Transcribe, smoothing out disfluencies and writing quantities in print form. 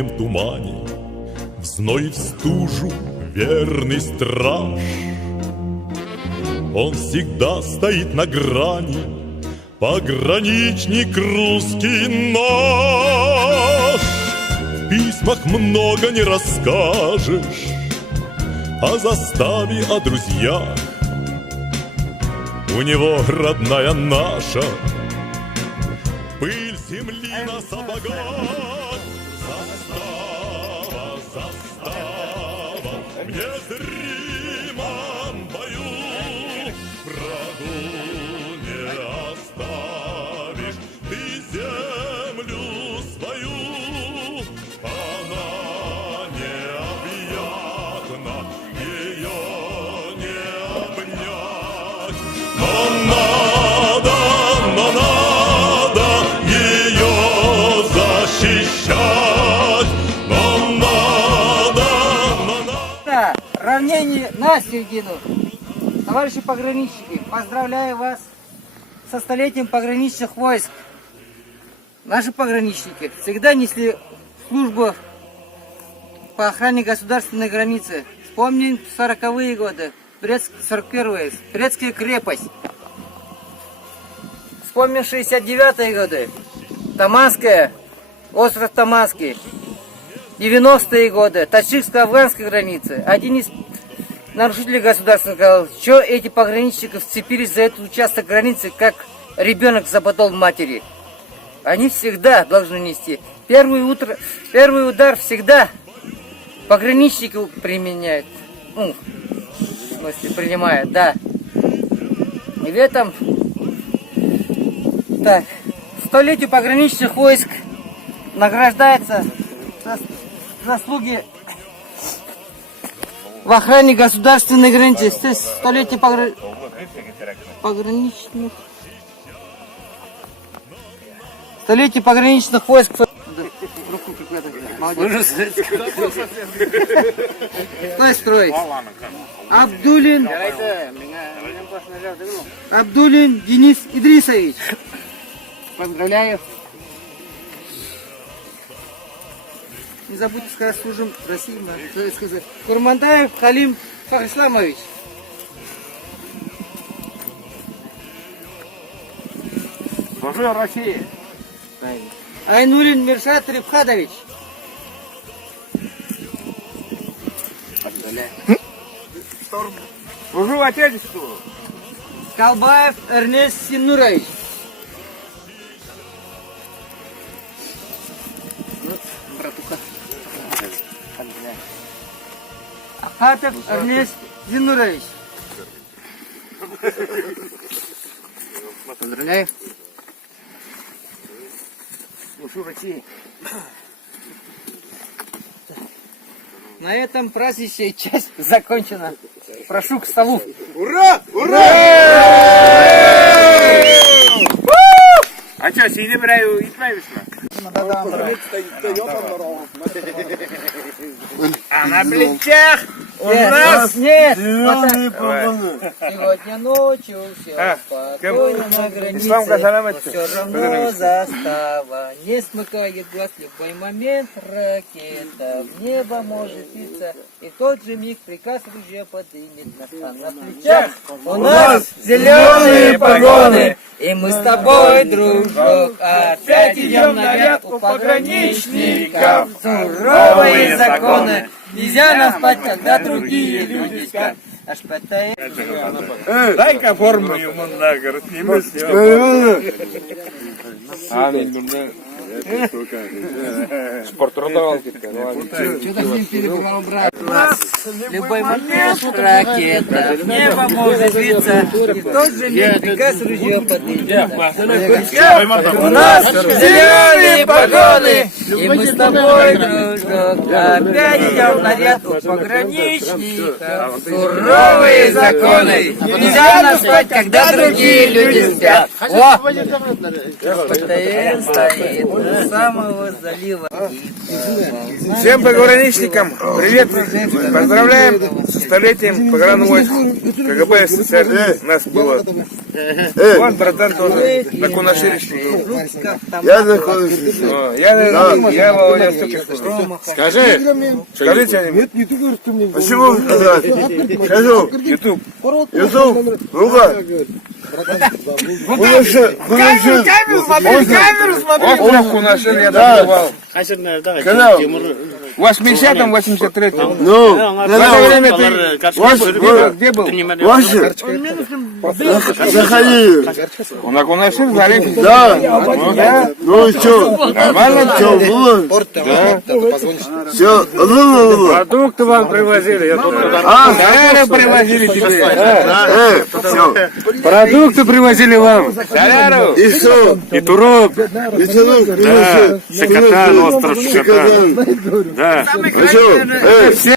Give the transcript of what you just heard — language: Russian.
весеннем тумане, в зной и в стужу верный страж. Он всегда стоит на грани, пограничник русский наш. В письмах много не расскажешь о заставе, о друзьях. У него родная наша, пыль земли на сапогах. Застава, застава, в незримом бою врагу не оставишь ты землю свою. Она необъятна, ее не обнять. Но надо ее защищать. Но надо. Равнение на середину. Товарищи пограничники, поздравляю вас со столетием пограничных войск. Наши пограничники всегда несли службу по охране государственной границы. Вспомним 40-е годы, 41-е, Брестская крепость. Вспомним 69-е годы, Таманская, остров Таманский. 90-е годы, таджикско-афганской границы. Один из нарушителей государства сказал, что эти пограничники вцепились за этот участок границы, как ребенок за подол матери. Они всегда должны нести. Первый удар всегда пограничники применяют. Ну, в смысле, принимают, да. И в этом, так, столетию пограничных войск награждается заслуги в охране государственной границы. Столетие пограничных. Столетие пограничных войск. Кто строит? Абдулин Денис Идрисович. Поздравляю. Не забудьте сказать, служим России. Курмантаев Халим Фахрисламович. Служу России. Айнулин Миршат Рибхадович. Служу Отечеству. Калбаев Эрнест Синурович. Братуха. Ахатов Эрнест Зинурович. Поздравляю. Служу России. На этом праздничная часть закончена. Прошу к столу. Ура! Ура! А что, сиди браю и правишься? А на плечах у нас... Нет! Сегодня ночью все спокойно на границе, но все равно застава. Не смыкает глаз, в любой момент ракета в небо может биться, и в тот же миг приказ ружья подымет нас. А на плечах у нас зеленые погоны, и мы с тобой, дружок, опять идем на ряд у пограничников. Суровые законы, нельзя нас спать, когда другие люди спят. Аж ПТС. Дай-ка форму ему нагор, сними все. Спорт родовал. Что-то с ним перебрал, брат. В любой момент ракета в небо может сбиться, и в тот же миг приказ ружье подымет. У нас зеленые погоны, и мы с тобой, дружок, опять идем на ряд у пограничников. Суровые законы, нельзя нас спать, когда другие люди спят. О! ПТН стоит у самого залива. Всем пограничникам привет! Поздравляем со столетием погранвойск. КГБ СССР. Нас было Вон, братан, тоже на Кунашире. Я нахожусь. Я Володя Ступик. Скажите, Почему сказать? Скажу. YouTube. Ютуб, ну-ка. Кунашир. Остров Кунашир я Да. побывал. Канал. В 80-м, 83-м. Ну, В это канал. время ты где был? Ваши. Заходи. На Кунашир залез. Да. Да? Ну и что? Нормально? Что, было? Все, было. Продукты вам привозили. Я тут А? соляру привозили тебе. Все. Продукты привозили вам. Соляру. И что? И турок. И целую. Шикотан, остров Шикотан. Да. Да. Ну что? Все